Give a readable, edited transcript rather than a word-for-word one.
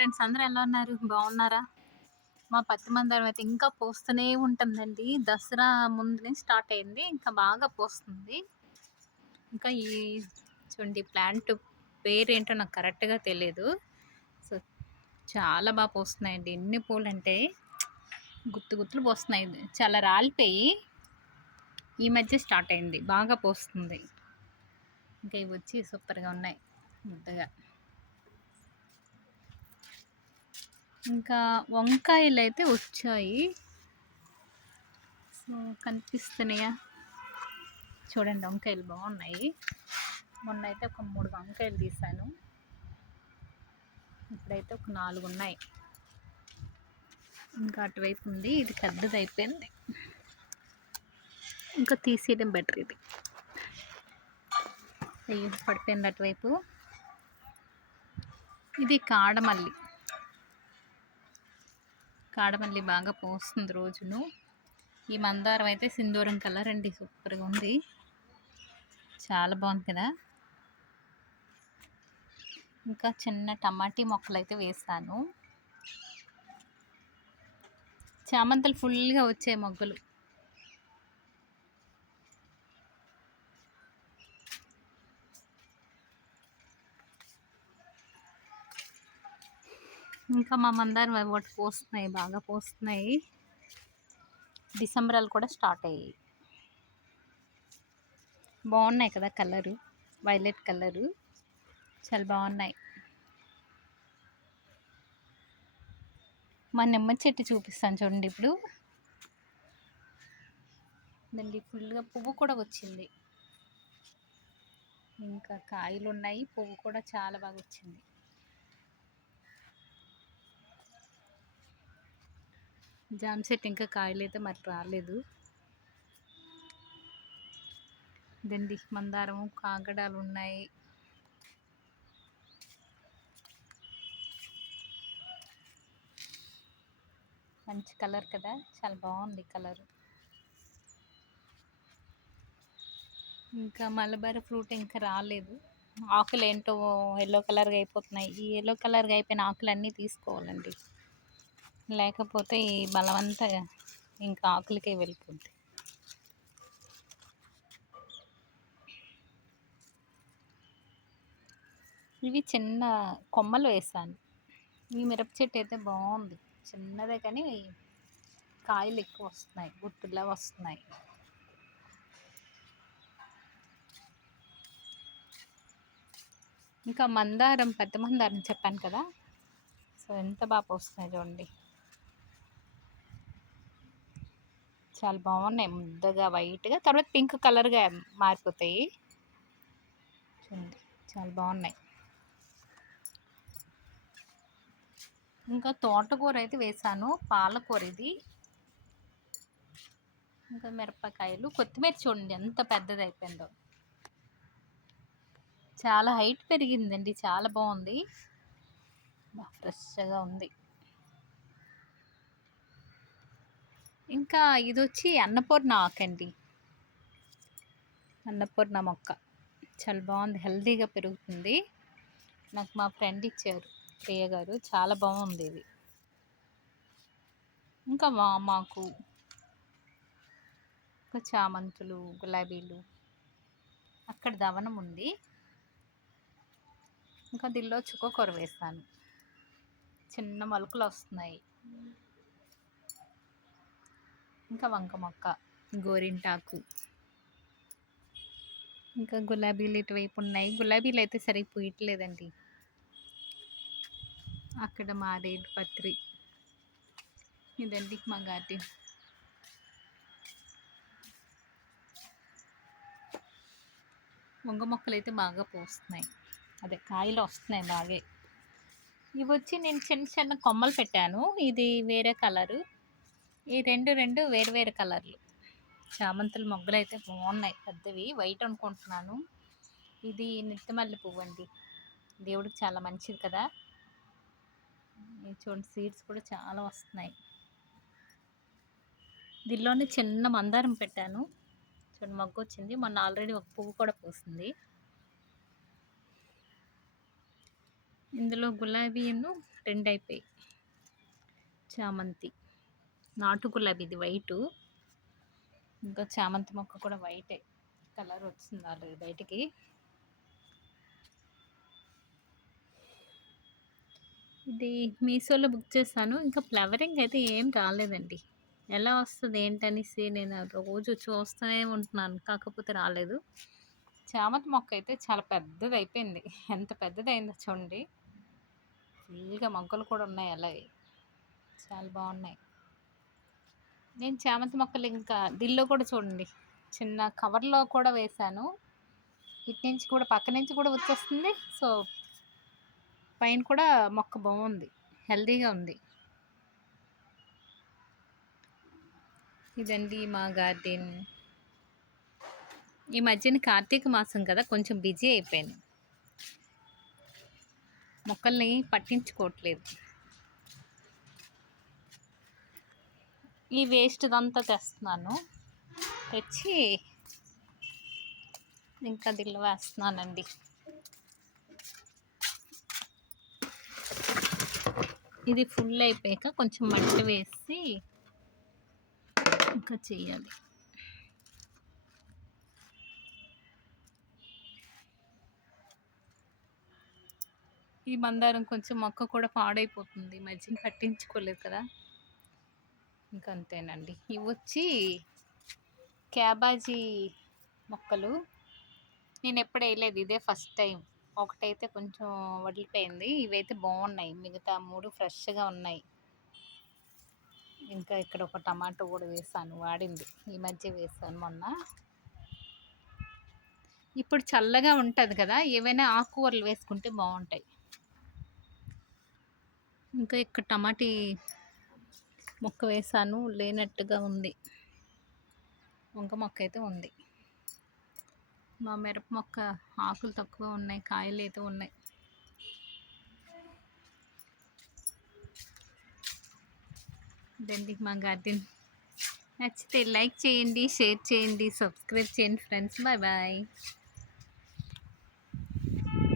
Friends, అందరూ ఎలా ఉన్నారు? బాగున్నారా? మా పత్తి మందారం అయితే ఇంకా పూస్తూనే ఉంటుందండి. దసరా ముందునే స్టార్ట్ అయింది. ఇంకా బాగా పూస్తుంది. ఇంకా చూడండి, ప్లాంట్ పేరేంటో నాకు కరెక్ట్‌గా తెలీదు. సో, చాలా బాగా పూస్తున్నాయండి. ఎన్ని పూలంటే గుత్తు గుత్తులు పూస్తున్నాయి. చాలా రాలిపోయి ఈ మధ్య స్టార్ట్ అయింది. బాగా పూస్తుంది. ఇంకా ఇవి వచ్చి సూపర్‌గా ఉన్నాయి ముద్దగా. ఇంకా వంకాయలైతే వచ్చాయి. సో, కనిపిస్తున్నాయా? చూడండి, వంకాయలు బాగున్నాయి. మొన్న అయితే ఒక 3 వంకాయలు తీసాను. ఇప్పుడైతే ఒక 4 ఉన్నాయి. ఇంకా అటువైపు ఉంది. ఇది పెద్దది అయిపోయింది. ఇంకా తీసేయడం బెటర్. ఇది అయ్యో, పడిపోయింది అటువైపు. ఇది కాడమల్లి. కాడమల్లి బాగా పోస్తుంది రోజును. ఈ మందారం అయితే సింధూరం కలర్ అండి. సూపర్గా ఉంది. చాలా బాగుంది కదా. ఇంకా చిన్న టమాటీ మొక్కలు అయితే వేసాను. చామంతులు ఫుల్గా వచ్చాయి మొగ్గలు. ఇంకా మా మందారం ఒకటి పోస్తున్నాయి, బాగా పోస్తున్నాయి. డిసెంబరాలు కూడా స్టార్ట్ అయ్యాయి. బాగున్నాయి కదా కలరు, వైలెట్ కలరు. చాలా బాగున్నాయి. మా నిమ్మ చెట్టు చూపిస్తాను చూడండి. ఇప్పుడు దాన్ని ఫుల్గా పువ్వు కూడా వచ్చింది. ఇంకా కాయలు ఉన్నాయి, పువ్వు కూడా చాలా బాగా వచ్చింది. జామ చెట్టు ఇంకా కాయలు అయితే మరి రాలేదు. దండి మందారము, కాగడాలు ఉన్నాయి. మంచి కలర్ కదా, చాలా బాగుంది కలర్. ఇంకా మలబార్ ఫ్రూట్ ఇంకా రాలేదు. ఆకులు ఏంటో ఎల్లో కలర్గా అయిపోతున్నాయి. ఈ ఎల్లో కలర్గా అయిపోయిన ఆకులన్నీ తీసుకోవాలండి, లేకపోతే ఈ బలమంతా ఇంకా ఆకులకే వెళ్ళిపోద్ది. ఇవి చిన్న కొమ్మలు వేసాను. ఈ మిరప చెట్టు అయితే బాగుంది. చిన్నదే కానీ కాయలు ఎక్కువ వస్తున్నాయి, గుట్టులా వస్తున్నాయి. ఇంకా మందారం, పెద్ద మందారం చెప్పాను కదా. సో ఎంత బాగా వస్తున్నాయి చూడండి. చాలా బాగున్నాయి, ముద్దగా వైట్గా, తర్వాత పింక్ కలర్గా మారిపోతాయి. చూడండి, చాలా బాగున్నాయి. ఇంకా తోటకూర అయితే వేసాను, పాలకూర ఇది. ఇంకా మిరపకాయలు, కొత్తిమీర చూడండి ఎంత పెద్దది అయిపోయిందో. చాలా హైట్ పెరిగిందండి, చాలా బాగుంది, ఫ్రెష్గా ఉంది. ఇంకా ఇది వచ్చి అన్నపూర్ణ ఆకండి, అన్నపూర్ణ మొక్క. చాలా బాగుంది, హెల్తీగా పెరుగుతుంది. నాకు మా ఫ్రెండ్ ఇచ్చారు, ప్రియ గారు. చాలా బాగుంది ఇది. ఇంకా మాకు ఇంకా చామంతులు, గులాబీలు, అక్కడ దవనం ఉంది. ఇంకా దీనిలో చుక్కకూర వేస్తాను, చిన్న మొలకలు వస్తున్నాయి. ఇంకా వంక మొక్క, గోరింటాకు, ఇంకా గులాబీలు ఇటువైపు ఉన్నాయి. గులాబీలు అయితే సరిగ్గా పూయట్లేదండి. అక్కడ మారేడు పత్రి. ఇదండి మా గార్డెన్. వంగ మొక్కలు అయితే బాగా పూస్తున్నాయి, అదే కాయలు వస్తున్నాయి బాగా. ఇవి వచ్చి నేను చిన్న చిన్న కొమ్మలు పెట్టాను. ఇది వేరే కలరు, ఈ రెండు వేరు వేరు కలర్లు. చామంతుల మొగ్గలు అయితే బాగున్నాయి, పెద్దవి, వైట్ అనుకుంటున్నాను. ఇది నిత్యమల్లి పువ్వు అండి, దేవుడికి చాలా మంచిది కదా. చూడండి, సీడ్స్ కూడా చాలా వస్తున్నాయి. దీనిలోనే చిన్న మందారం పెట్టాను, చూడండి మొగ్గ వచ్చింది. మొన్న ఆల్రెడీ ఒక పువ్వు కూడా పూసింది. ఇందులో గులాబీను 2 అయిపోయాయి. చామంతి, నాటు గులాబీ ఇది వైటు. ఇంకా చామంతి మొక్క కూడా వైటే. కలర్ వచ్చింది ఆల్రెడీ బయటికి. ఇది మీషోలో బుక్ చేశాను. ఇంకా ఫ్లవరింగ్ అయితే ఏం రాలేదండి. ఎలా వస్తది ఏంటనేసి నేను రోజు చూస్తూనే ఉంటున్నాను. కాకపోతే రాలేదు. చామంతి మొక్క అయితే చాలా పెద్దదయిపోయింది. ఎంత పెద్దదయిందో చూడండి. ఫుల్‌గా మొగ్గలు కూడా ఉన్నాయి అలాగే. చాలా బాగున్నాయి. నేను చామంతి మొక్కలు ఇంకా దీనిలో కూడా చూడండి. చిన్న కవర్‌లో కూడా వేశాను. ఇటు నుంచి కూడా పక్క నుంచి కూడా వచ్చేస్తుంది. సో, పైన కూడా మొక్క బాగుంది. హెల్తీగా ఉంది. ఇదండి మా గార్డెన్. ఈ మధ్యన కార్తీక మాసం కదా కొంచెం బిజీ అయిపోయాను. మొక్కల్ని పట్టించుకోవట్లేదు. ఈ వేస్ట్‌దంతా తెస్తున్నాను. తెచ్చి ఇంకా దీనిలో వేస్తున్నానండి. ఇది ఫుల్ అయిపోయాక కొంచెం మట్టి వేసి ఇంకా చేయాలి. ఈ మందారం కొంచెం మొక్క కూడా పాడైపోతుంది. ఈ మధ్యన పట్టించుకోలేదు కదా. ఇంక అంతేనండి. ఇవొచ్చి క్యాబేజీ మొక్కలు. నేనెప్పుడు ఎయలేదు. ఇదే ఫస్ట్ టైం. ఒకటైతే కొంచెం వదిలిపోయింది. ఇవైతే బాగున్నాయి. మిగతా 3 ఫ్రెష్‌గా ఉన్నాయి. ఇంకా ఇక్కడ ఒక టమాటో కూడా వేశాను వాడింది. ఈ మధ్య వేశాను మొన్న. ఇప్పుడు చల్లగా ఉంటది కదా. ఏవైనా ఆకుకూరలు వేసుకుంటే బాగుంటాయి. ఇంకా ఇక్కడ టమాటీ మొక్క వేశాను. లేనట్టుగా ఉంది. వంగ మొక్క అయితే ఉంది. మా మిరప మొక్క ఆకులు తక్కువ ఉన్నాయి. కాయలు అయితే ఉన్నాయి. ఇదండి మా గార్డెన్. నచ్చితే లైక్ చేయండి, షేర్ చేయండి, సబ్స్క్రైబ్ చేయండి ఫ్రెండ్స్. Bye bye.